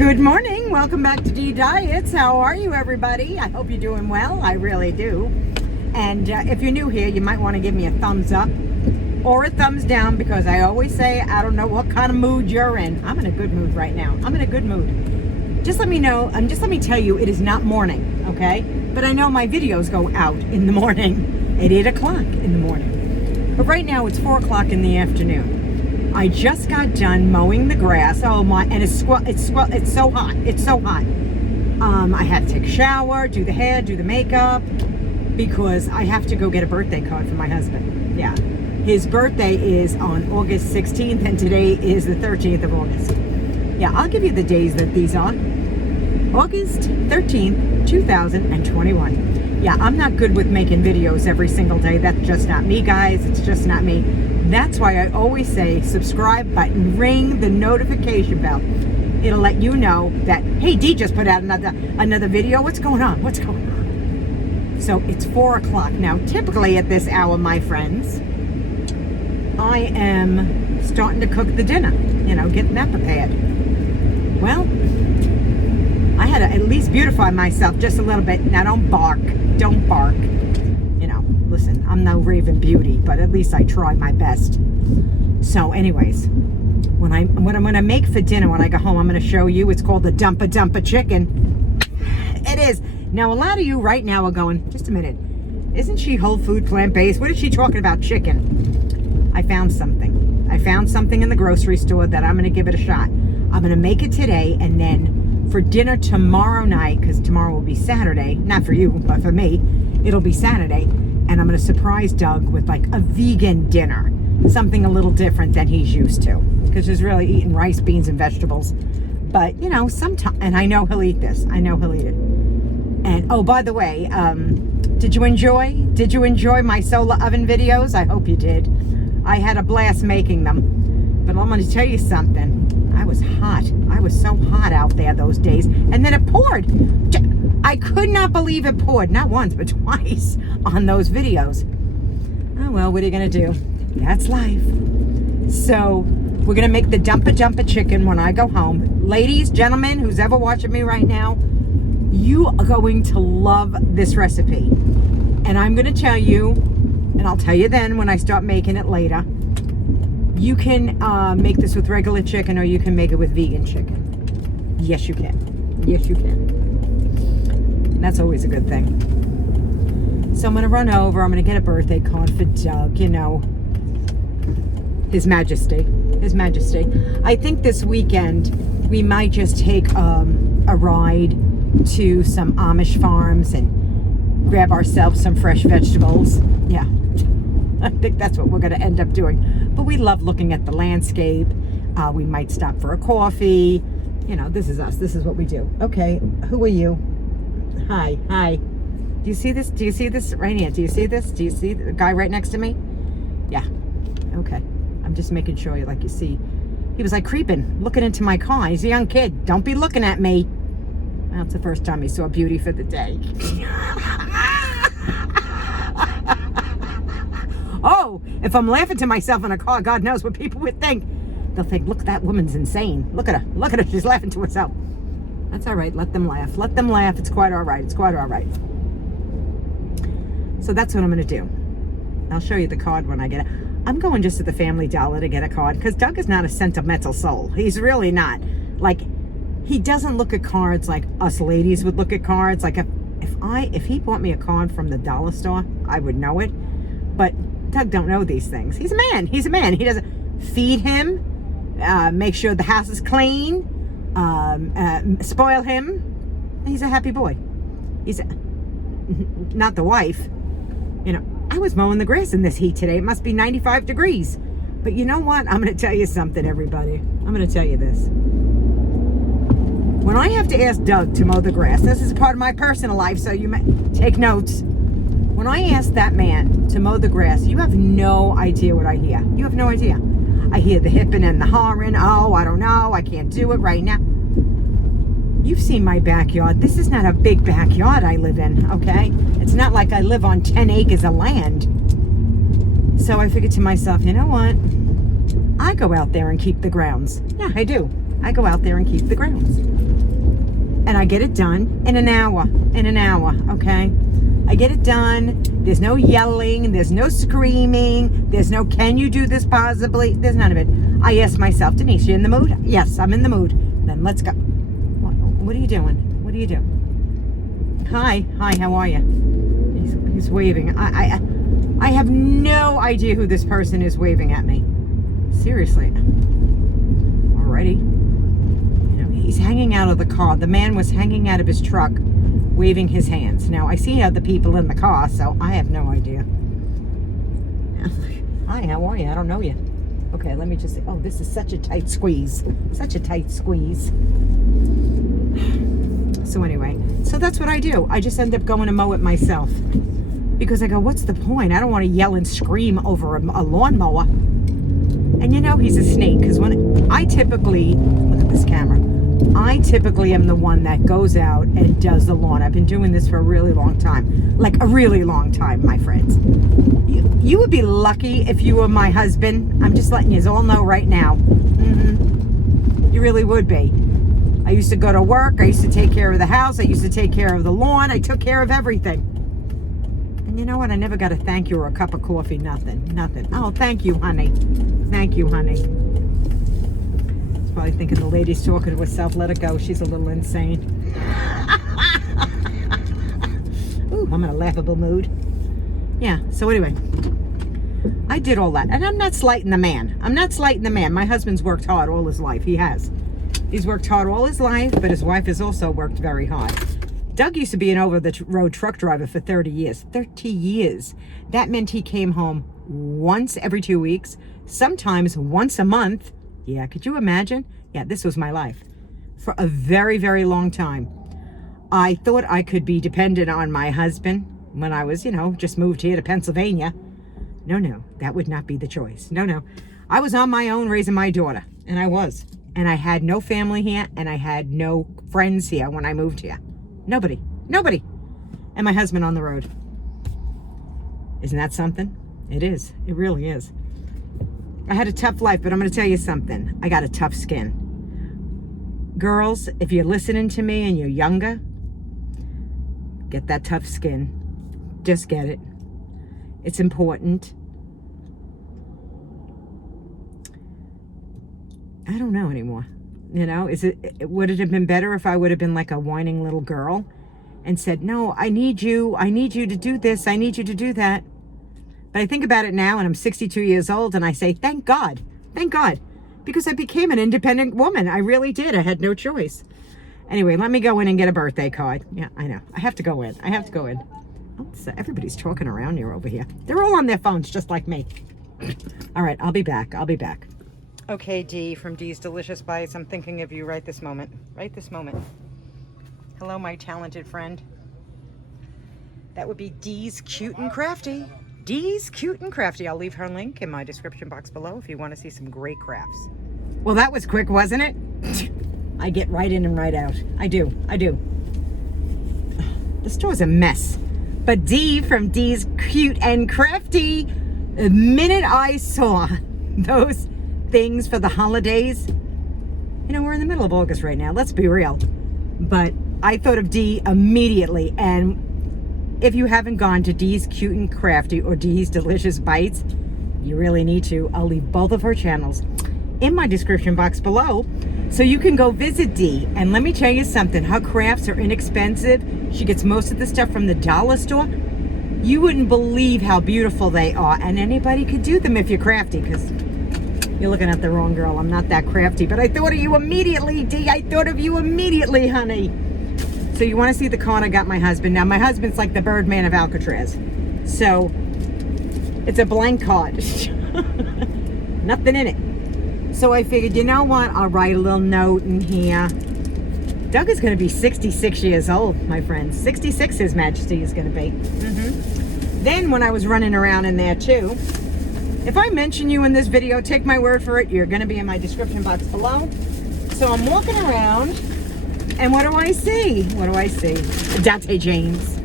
Good morning. Welcome back to D Diets. How are you, everybody? I hope you're doing well. I really do. And if you're new here, you might want to give me a thumbs up or a thumbs down, because I always say I don't know what kind of mood you're in. I'm in a good mood right now. I'm in a good mood. Just let me know, and just let me tell you, it is not morning, okay? But I know my videos go out in the morning at 8 o'clock in the morning. But right now it's 4 o'clock in the afternoon. I just got done mowing the grass. Oh my, and it's so hot. It's so hot. I had to take a shower, do the hair, do the makeup, because I have to go get a birthday card for my husband. Yeah. His birthday is on August 16th, and today is the 13th of August. Yeah, I'll give you the days that these are. August 13th, 2021. Yeah, I'm not good with making videos every single day. That's just not me, guys. It's just not me. That's why I always say subscribe button, ring the notification bell. It'll let you know that, hey, Dee just put out another video. What's going on? What's going on? So it's 4 o'clock now. Typically at this hour, my friends, I am starting to cook the dinner, getting that prepared. Well, I had to at least beautify myself just a little bit. Now don't bark. Don't bark. Listen, I'm no Raven Beauty, but at least I try my best. So anyways, what I'm going to make for dinner when I go home, I'm going to show you. It's called the Dumpa Chicken. It is. Now, a lot of you right now are going, just a minute, isn't she whole food plant-based? What is she talking about, chicken? I found something. I found something in the grocery store that I'm going to give it a shot. I'm going to make it today, and then for dinner tomorrow night, because tomorrow will be Saturday, not for you, but for me, it'll be Saturday. And I'm going to surprise Doug with like a vegan dinner, something a little different than he's used to, because he's really eating rice, beans, and vegetables. But sometimes, and I know he'll eat this. I know he'll eat it. And oh, by the way, did you enjoy my solar oven videos? I hope you did. I had a blast making them. But I'm going to tell you something. I was hot. I was so hot out there those days, and then it poured. I could not believe it poured, not once, but twice on those videos. Oh, well, what are you going to do? That's life. So we're going to make the Dumpa Chicken when I go home. Ladies, gentlemen, who's ever watching me right now, you are going to love this recipe. And I'm going to tell you, and I'll tell you then when I start making it later, you can make this with regular chicken, or you can make it with vegan chicken. Yes, you can. Yes, you can. That's always a good thing. So I'm going to run over. I'm going to get a birthday card for Doug, His Majesty. His Majesty. I think this weekend we might just take a ride to some Amish farms and grab ourselves some fresh vegetables. Yeah. I think that's what we're going to end up doing. But we love looking at the landscape. We might stop for a coffee. This is us. This is what we do. Okay, who are you? Hi. Do you see this? Do you see this right here? Do you see this? Do you see the guy right next to me? Yeah. Okay. I'm just making sure you see. He was like creeping, looking into my car. He's a young kid. Don't be looking at me. Well, it's the first time he saw beauty for the day. Oh, if I'm laughing to myself in a car, God knows what people would think. They'll think, look, that woman's insane. Look at her. Look at her. She's laughing to herself. That's all right. Let them laugh. Let them laugh. It's quite all right. It's quite all right. So that's what I'm going to do. I'll show you the card when I get it. I'm going just to the Family Dollar to get a card, because Doug is not a sentimental soul. He's really not. He doesn't look at cards like us ladies would look at cards. Like if he bought me a card from the dollar store, I would know it. But Doug don't know these things. He's a man. He's a man. He doesn't feed him, make sure the house is clean, spoil him. He's a happy boy. Not the wife. I was mowing the grass in this heat today. It must be 95 degrees. But you know what? I'm going to tell you something, everybody. I'm going to tell you this. When I have to ask Doug to mow the grass, this is a part of my personal life, so you may take notes. When I ask that man to mow the grass, you have no idea what I hear. You have no idea. I hear the hipping and the hawing. Oh, I don't know. I can't do it right now. You've seen my backyard. This is not a big backyard I live in, okay? It's not like I live on 10 acres of land. So I figured to myself, you know what? I go out there and keep the grounds. Yeah, I do. I go out there and keep the grounds. And I get it done in an hour, okay? I get it done. There's no yelling. There's no screaming. There's no, can you do this possibly? There's none of it. I ask myself, Denise, you in the mood? Yes, I'm in the mood. Then let's go. What are you doing? What do you do? Hi, how are you? He's waving. I have no idea who this person is waving at me. Seriously. Alrighty. You know, he's hanging out of the car. The man was hanging out of his truck, waving his hands. Now, I see other people in the car, so I have no idea. Hi, how are you? I don't know you. Okay, let me just say, oh, this is such a tight squeeze. Such a tight squeeze. So anyway, so that's what I do. I just end up going to mow it myself. Because I go, what's the point? I don't want to yell and scream over a lawnmower. And you know he's a snake. Because when I typically, look at this camera, I typically am the one that goes out and does the lawn. I've been doing this for a really long time. Like a really long time, my friends. You would be lucky if you were my husband. I'm just letting you all know right now. You really would be. I used to go to work. I used to take care of the house. I used to take care of the lawn. I took care of everything. And you know what? I never got a thank you or a cup of coffee. Nothing. Oh, thank you, honey. Thank you, honey. He's probably thinking the lady's talking to herself. Let her go. She's a little insane. Ooh, I'm in a laughable mood. Yeah, so anyway, I did all that. And I'm not slighting the man. My husband's worked hard all his life. He has. He's worked hard all his life, but his wife has also worked very hard. Doug used to be an over-the-road truck driver for 30 years. 30 years. That meant he came home once every 2 weeks, sometimes once a month. Yeah, could you imagine? Yeah, this was my life for a very, very long time. I thought I could be dependent on my husband when I was, just moved here to Pennsylvania. No, that would not be the choice. No. I was on my own raising my daughter, and I was. And I had no family here, and I had no friends here when I moved here. Nobody. And my husband on the road. Isn't that something? It is. It really is. I had a tough life, but I'm going to tell you something. I got a tough skin. Girls, if you're listening to me and you're younger, get that tough skin. Just get it. It's important. I don't know anymore. Would it have been better if I would have been like a whining little girl and said, no, I need you to do this, I need you to do that. But I think about it now, and I'm 62 years old, and I say, thank God, because I became an independent woman. I really did. I had no choice. Anyway, let me go in and get a birthday card. Yeah, I know. I have to go in. Oh, so everybody's talking around here over here. They're all on their phones, just like me. All right, I'll be back. Okay, Dee from Dee's Delicious Bites. I'm thinking of you right this moment. Hello, my talented friend. That would be Dee's Cute and Crafty. I'll leave her link in my description box below if you want to see some great crafts. Well, that was quick, wasn't it? I get right in and right out. I do. The store's a mess. But Dee from Dee's Cute and Crafty, the minute I saw those things for the holidays, we're in the middle of August right now, let's be real, but I thought of Dee immediately. And if you haven't gone to Dee's Cute and Crafty or Dee's Delicious Bites, you really need to. I'll leave both of her channels in my description box below so you can go visit Dee. And let me tell you something, her crafts are inexpensive. She gets most of the stuff from the dollar store. You wouldn't believe how beautiful they are, and anybody could do them if you're crafty, because you're looking at the wrong girl. I'm not that crafty, but I thought of you immediately, Dee. I thought of you immediately, honey. So you want to see the card I got my husband. Now, my husband's like the Birdman of Alcatraz. So it's a blank card. Nothing in it. So I figured, you know what? I'll write a little note in here. Doug is going to be 66 years old, my friends. 66 His Majesty is going to be. Then when I was running around in there too, if I mention you in this video, take my word for it, you're going to be in my description box below. So I'm walking around, and what do I see? Dante James.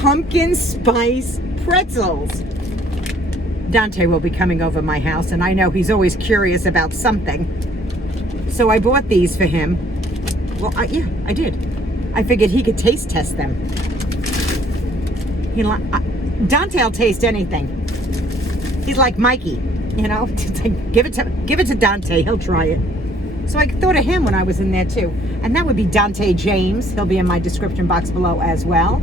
Pumpkin spice pretzels. Dante will be coming over my house, and I know he's always curious about something. So I bought these for him. Well, yeah, I did. I figured he could taste test them. Dante will taste anything. He's like Mikey, you know. It's like, give it to Dante. He'll try it. So I thought of him when I was in there too, and that would be Dante James. He'll be in my description box below as well.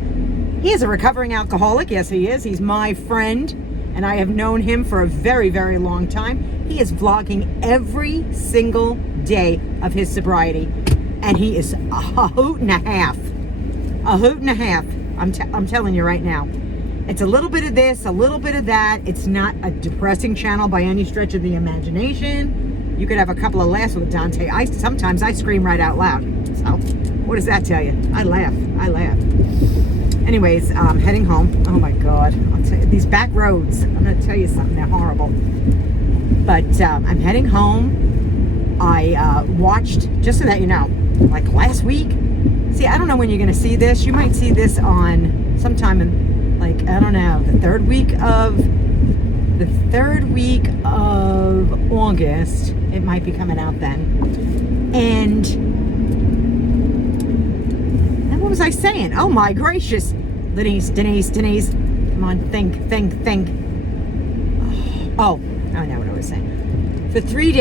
He is a recovering alcoholic. Yes, he is. He's my friend, and I have known him for a very, very long time. He is vlogging every single day of his sobriety, and he is a hoot and a half. A hoot and a half. I'm telling you right now. It's a little bit of this, a little bit of that. It's not a depressing channel by any stretch of the imagination. You could have a couple of laughs with Dante. Sometimes I scream right out loud. So what does that tell you? I laugh. Anyways, heading home. Oh my God. I'll tell you, these back roads, I'm going to tell you something. They're horrible. But I'm heading home. I watched, just so that you know, like last week. See, I don't know when you're going to see this. You might see this on sometime in, like, I don't know, the third week of August. It might be coming out then. And what was I saying? Oh my gracious. Denise. Come on, think. Oh, I know what I was saying. For 3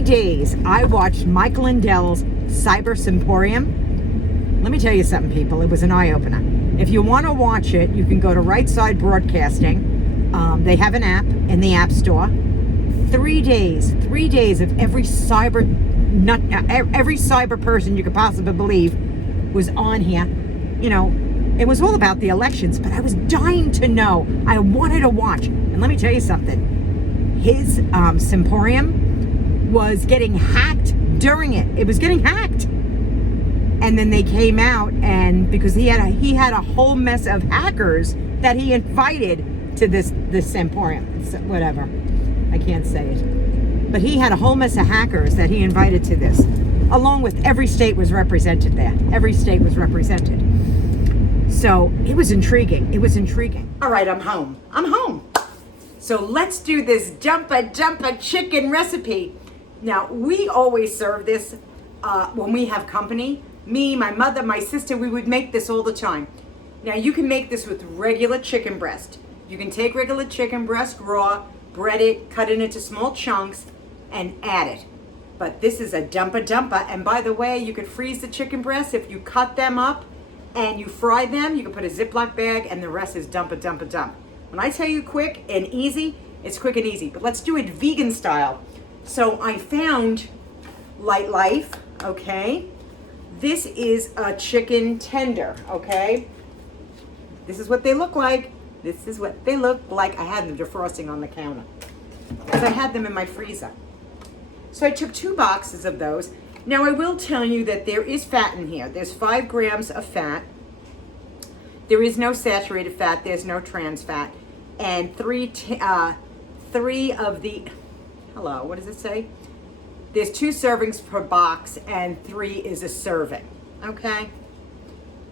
days, I watched Mike Lindell's Cyber Symposium. Let me tell you something, people. It was an eye-opener. If you want to watch it, you can go to Right Side Broadcasting. They have an app in the App Store. 3 days of every cyber person you could possibly believe was on here. You know, it was all about the elections, but I was dying to know. I wanted to watch. And let me tell you something. His symposium was getting hacked during it. It was getting hacked. And then they came out, and because he had a whole mess of hackers that he invited to this symposium. Whatever. I can't say it. But he had a whole mess of hackers that he invited to this. Along with every state was represented there. Every state was represented. So it was intriguing. All right, I'm home. So let's do this jumpa chicken recipe. Now, we always serve this when we have company. Me, my mother, my sister, we would make this all the time. Now, you can make this with regular chicken breast. You can take regular chicken breast raw, bread it, cut it into small chunks, and add it. But this is a dumpa. And by the way, you could freeze the chicken breasts. If you cut them up and you fry them, you can put a Ziploc bag, and the rest is dump. When I tell you quick and easy, it's quick and easy. But let's do it vegan style. So I found Lightlife, okay? This is a chicken tender, okay? This is what they look like. I had them defrosting on the counter because I had them in my freezer. So I took 2 boxes of those. Now I will tell you that there is fat in here. There's 5 grams of fat. There is no saturated fat. There's no trans fat. And 3 of the, hello, what does it say? There's 2 servings per box, and 3 is a serving, okay?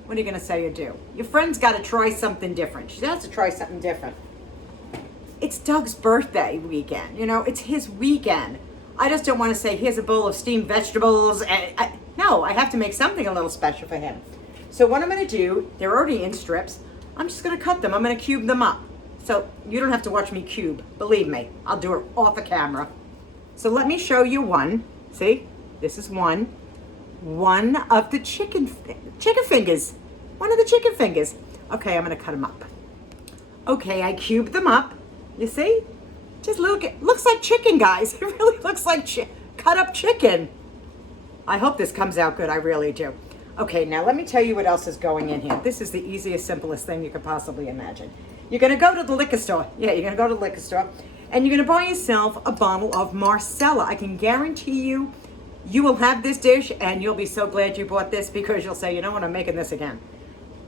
What are you gonna say or do? Your friend's gotta try something different. She has to try something different. It's Doug's birthday weekend, you know, it's his weekend. I just don't wanna say, here's a bowl of steamed vegetables. No, I have to make something a little special for him. So what I'm gonna do, they're already in strips. I'm just gonna cut them, I'm gonna cube them up. So you don't have to watch me cube, believe me. I'll do it off the camera. So let me show you one. See, this is one of the chicken fingers. One of the chicken fingers. Okay, I'm gonna cut them up. Okay, I cubed them up. You see? Just look, it looks like chicken, guys. It really looks like cut up chicken. I hope this comes out good, I really do. Okay, now let me tell you what else is going in here. This is the easiest, simplest thing you could possibly imagine. You're gonna go to the liquor store. Yeah, you're gonna go to the liquor store. And you're gonna buy yourself a bottle of marsala. I can guarantee you, you will have this dish and you'll be so glad you bought this because you'll say, you know what, I'm making this again.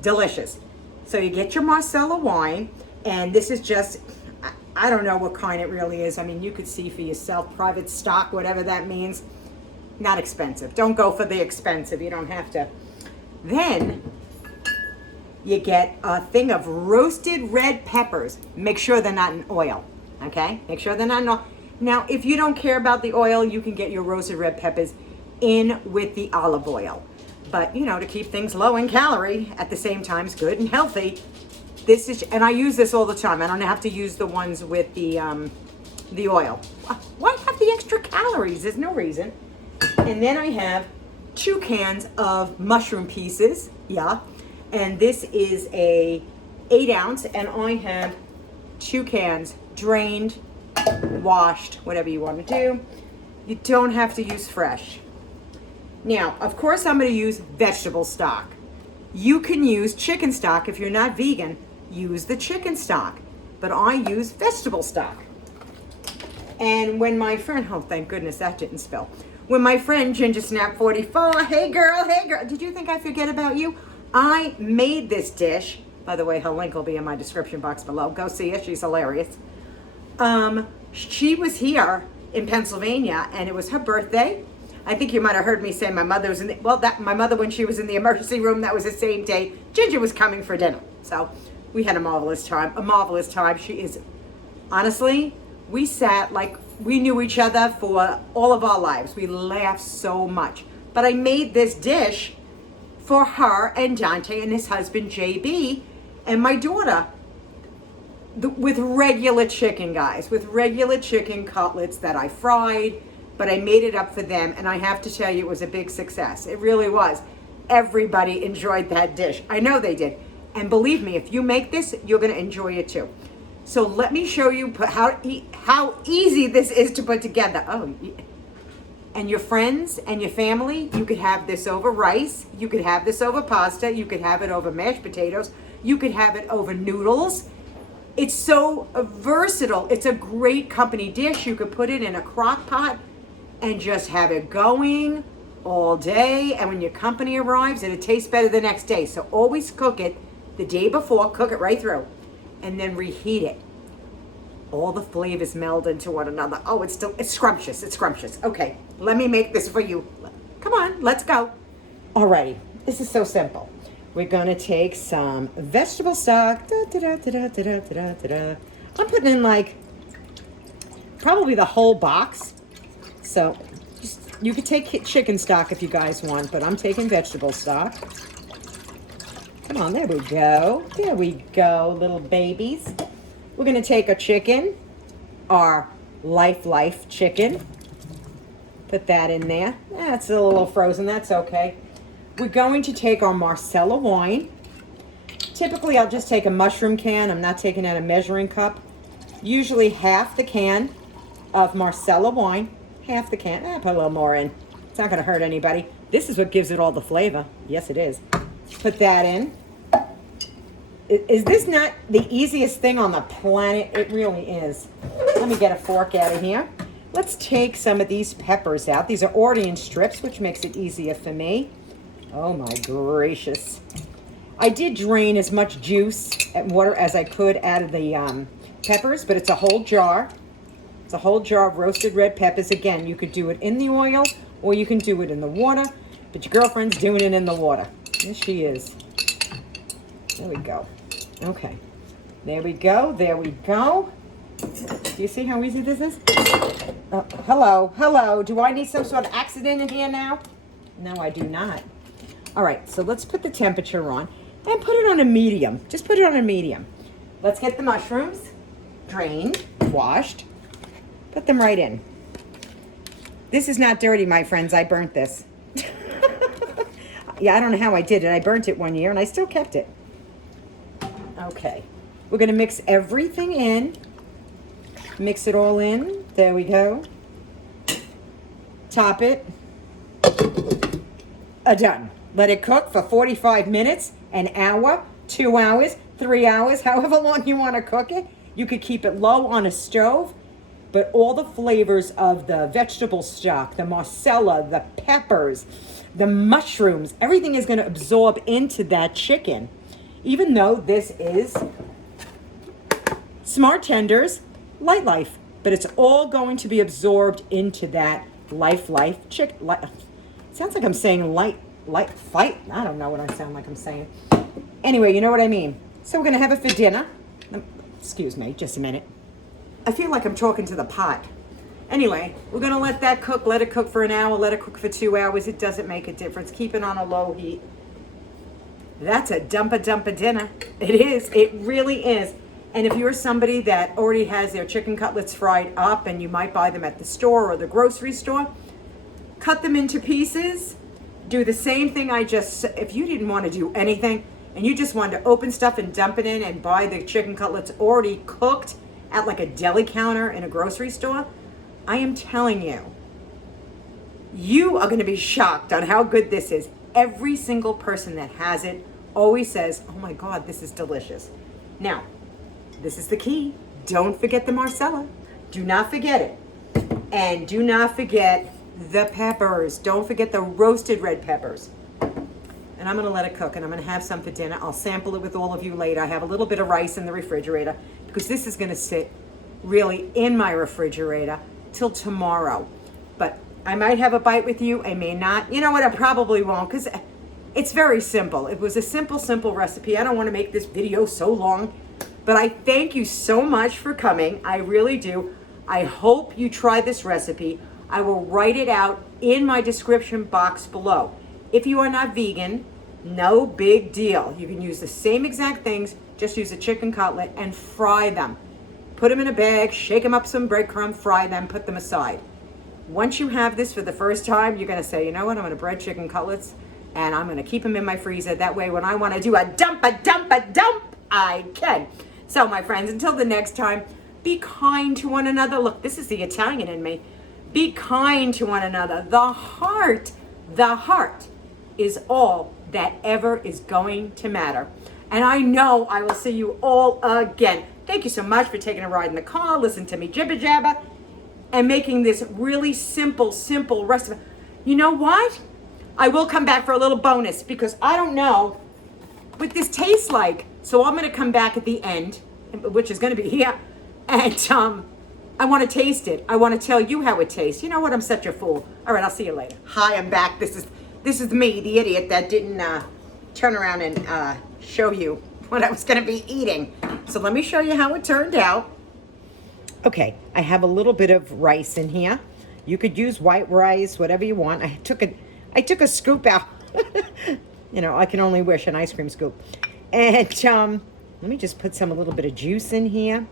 Delicious. So you get your marsala wine, and this is just, I don't know what kind it really is. I mean, you could see for yourself, private stock, whatever that means. Not expensive. Don't go for the expensive, you don't have to. Then, you get a thing of roasted red peppers. Make sure they're not in oil, okay? Make sure they're not in oil. Now, if you don't care about the oil, you can get your roasted red peppers in with the olive oil. But, you know, to keep things low in calorie at the same time is good and healthy. This is, and I use this all the time. I don't have to use the ones with the oil. Why have the extra calories? There's no reason. And then I have 2 cans of mushroom pieces. Yeah. And this is a 8 ounce, and I have 2 cans drained, washed, whatever you want to do. You don't have to use fresh. Now, of course, I'm going to use vegetable stock. You can use chicken stock. If you're not vegan, use the chicken stock. But I use vegetable stock. And when my friend, oh, thank goodness that didn't spill. When my friend Ginger Snap 44, hey girl, did you think I forget about you? I made this dish. By the way, her link will be in my description box below. Go see her. She's hilarious. She was here in Pennsylvania, and it was her birthday. I think you might have heard me say my mother was in the, my mother, when she was in the emergency room, that was the same day Ginger was coming for dinner. So we had a marvelous time. She is, honestly, we sat like we knew each other for all of our lives. We laughed so much. But I made this dish for her and Dante and his husband JB and my daughter with regular chicken, guys, with regular chicken cutlets that I fried, but I made it up for them, and I have to tell you, it was a big success. It really was. Everybody enjoyed that dish. I know they did. And believe me, if you make this, you're going to enjoy it too. So let me show you how easy this is to put together. Oh, and your friends and your family, you could have this over rice. You could have this over pasta. You could have it over mashed potatoes. You could have it over noodles. It's so versatile. It's a great company dish. You could put it in a crock pot and just have it going all day. And when your company arrives, it'll taste better the next day. So always cook it the day before. Cook it right through. And then reheat it. All the flavors meld into one another. Oh, it's scrumptious. It's scrumptious. Okay, let me make this for you. Come on, let's go. Alrighty, this is so simple. We're gonna take some vegetable stock. I'm putting in like probably the whole box. So you could take chicken stock if you guys want, but I'm taking vegetable stock. Come on, there we go. There we go, little babies. We're gonna take a chicken, our Lightlife chicken. Put that in there. That's a little frozen, that's okay. We're going to take our marsala wine. Typically, I'll just take a mushroom can. I'm not taking out a measuring cup. Usually half the can of marsala wine. Half the can. Put a little more in. It's not gonna hurt anybody. This is what gives it all the flavor. Yes, it is. Put that in. Is this not the easiest thing on the planet? It really is. Let me get a fork out of here. Let's take some of these peppers out. These are Ordeal strips, which makes it easier for me. Oh my gracious. I did drain as much juice and water as I could out of the peppers, but it's a whole jar. It's a whole jar of roasted red peppers. Again, you could do it in the oil or you can do it in the water, but your girlfriend's doing it in the water. Yes, she is. There we go. Okay. There we go. There we go. Do you see how easy this is? Hello. Do I need some sort of accident in here now? No, I do not. All right, so let's put the temperature on and put it on a medium. Just put it on a medium. Let's get the mushrooms drained, washed. Put them right in. This is not dirty, my friends. I burnt this. Yeah, I don't know how I did it. I burnt it one year and I still kept it. Okay, we're gonna mix everything in. Mix it all in. There we go. Top it. Done. Let it cook for 45 minutes, an hour, 2 hours, 3 hours, however long you want to cook it. You could keep it low on a stove, but all the flavors of the vegetable stock, the marsala, the peppers, the mushrooms, everything is going to absorb into that chicken. Even though this is Smart Tenders Lightlife, but it's all going to be absorbed into that Lightlife chicken. Sounds like I'm saying fight. I don't know what I sound like I'm saying. Anyway, you know what I mean. So we're going to have it for dinner. Excuse me, just a minute. I feel like I'm talking to the pot. Anyway, we're going to let that cook. Let it cook for an hour. Let it cook for 2 hours. It doesn't make a difference. Keep it on a low heat. That's a dumpa dinner. It is. It really is. And if you're somebody that already has their chicken cutlets fried up and you might buy them at the store or the grocery store, cut them into pieces. Do the same thing if you didn't want to do anything and you just wanted to open stuff and dump it in and buy the chicken cutlets already cooked at like a deli counter in a grocery store, I am telling you, you are going to be shocked on how good this is. Every single person that has it always says, oh my God, this is delicious. Now, this is the key. Don't forget the marsala. Do not forget it. And do not forget the peppers. Don't forget the roasted red peppers. And I'm going to let it cook and I'm going to have some for dinner. I'll sample it with all of you later. I have a little bit of rice in the refrigerator because this is going to sit really in my refrigerator till tomorrow. But I might have a bite with you. I may not. You know what? I probably won't because it's very simple. It was a simple recipe. I don't want to make this video so long, but I thank you so much for coming. I really do. I hope you try this recipe. I will write it out in my description box below. If you are not vegan, no big deal. You can use the same exact things, just use a chicken cutlet and fry them. Put them in a bag, shake them up some breadcrumb, fry them, put them aside. Once you have this for the first time, you're going to say, you know what, I'm going to bread chicken cutlets and I'm going to keep them in my freezer. That way when I want to do a dump, I can. So my friends, until the next time, be kind to one another. Look, this is the Italian in me. Be kind to one another. The heart is all that ever is going to matter. And I know I will see you all again. Thank you so much for taking a ride in the car, listen to me jibber jabber, and making this really simple recipe. You know what? I will come back for a little bonus because I don't know what this tastes like. So I'm going to come back at the end, which is going to be here, and I want to taste it. I want to tell you how it tastes. You know what? I'm such a fool. All right, I'll see you later. Hi, I'm back. This is me, the idiot that didn't turn around and show you what I was going to be eating. So let me show you how it turned out. Okay, I have a little bit of rice in here. You could use white rice, whatever you want. I took a scoop out. You know, I can only wish, an ice cream scoop. And let me just put a little bit of juice in here.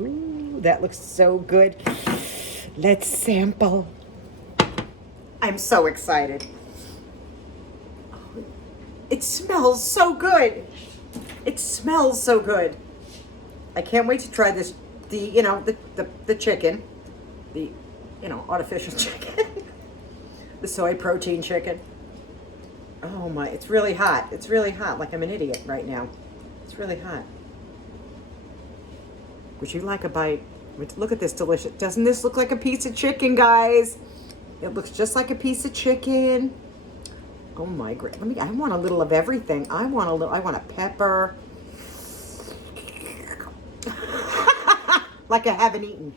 Ooh, that looks so good. Let's sample. I'm so excited. Oh, it smells so good. It smells so good. I can't wait to try this. The chicken, artificial chicken, the soy protein chicken. Oh my, it's really hot. It's really hot, like I'm an idiot right now. It's really hot. Would you like a bite? Look at this delicious. Doesn't this look like a piece of chicken, guys? It looks just like a piece of chicken. Oh my god. I want a little of everything. I want a pepper. Like I haven't eaten.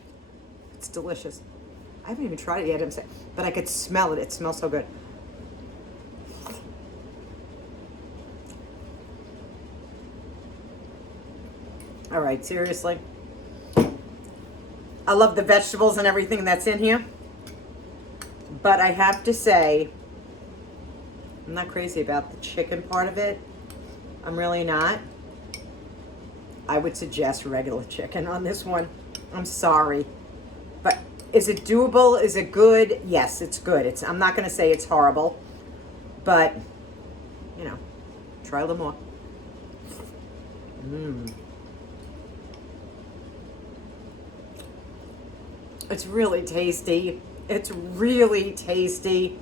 It's delicious. I haven't even tried it yet, but I could smell it. It smells so good. All right, seriously. I love the vegetables and everything that's in here. But I have to say, I'm not crazy about the chicken part of it. I'm really not. I would suggest regular chicken on this one. I'm sorry. But is it doable? Is it good? Yes, it's good. I'm not going to say it's horrible. But, try a little more. It's really tasty. It's really tasty.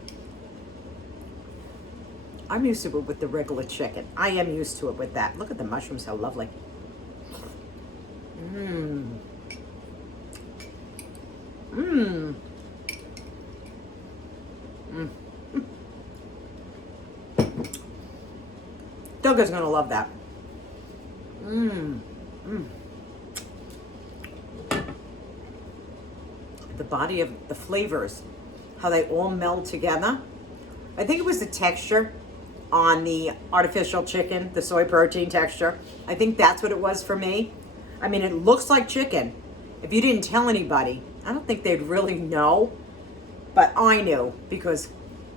I'm used to it with the regular chicken. I am used to it with that. Look at the mushrooms, how lovely. Doug's gonna love that. The body of the flavors, how they all meld together. I think it was the texture. on the artificial chicken, the soy protein texture. I think that's what it was for me. I mean, it looks like chicken. If you didn't tell anybody, I don't think they'd really know, but I knew because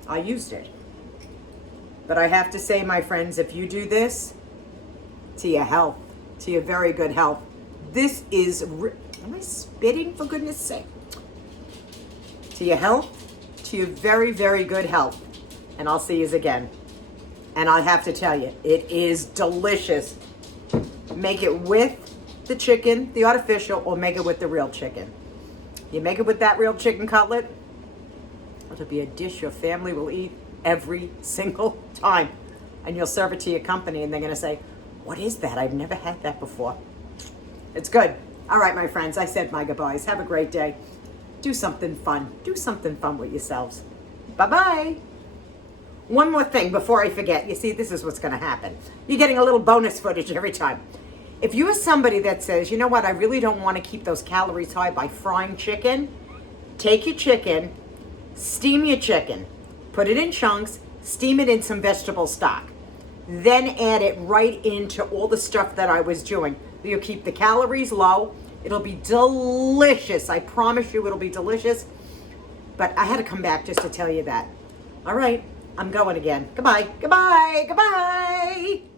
I used it. But I have to say, my friends, if you do this, to your health, to your very good health, this is, am I spitting for goodness sake? To your health, to your very, very good health. And I'll see you again. And I have to tell you, it is delicious. Make it with the chicken, the artificial, or make it with the real chicken. You make it with that real chicken cutlet, it'll be a dish your family will eat every single time. And you'll serve it to your company and they're gonna say, what is that? I've never had that before. It's good. All right, my friends, I said my goodbyes. Have a great day. Do something fun. Do something fun with yourselves. Bye-bye. One more thing before I forget. You see, this is what's gonna happen. You're getting a little bonus footage every time. If you are somebody that says, you know what, I really don't want to keep those calories high by frying chicken, take your chicken, steam your chicken, put it in chunks, steam it in some vegetable stock, then add it right into all the stuff that I was doing. You'll keep the calories low. It'll be delicious. I promise you it'll be delicious. But I had to come back just to tell you that. All right, I'm going again. Goodbye, goodbye, goodbye.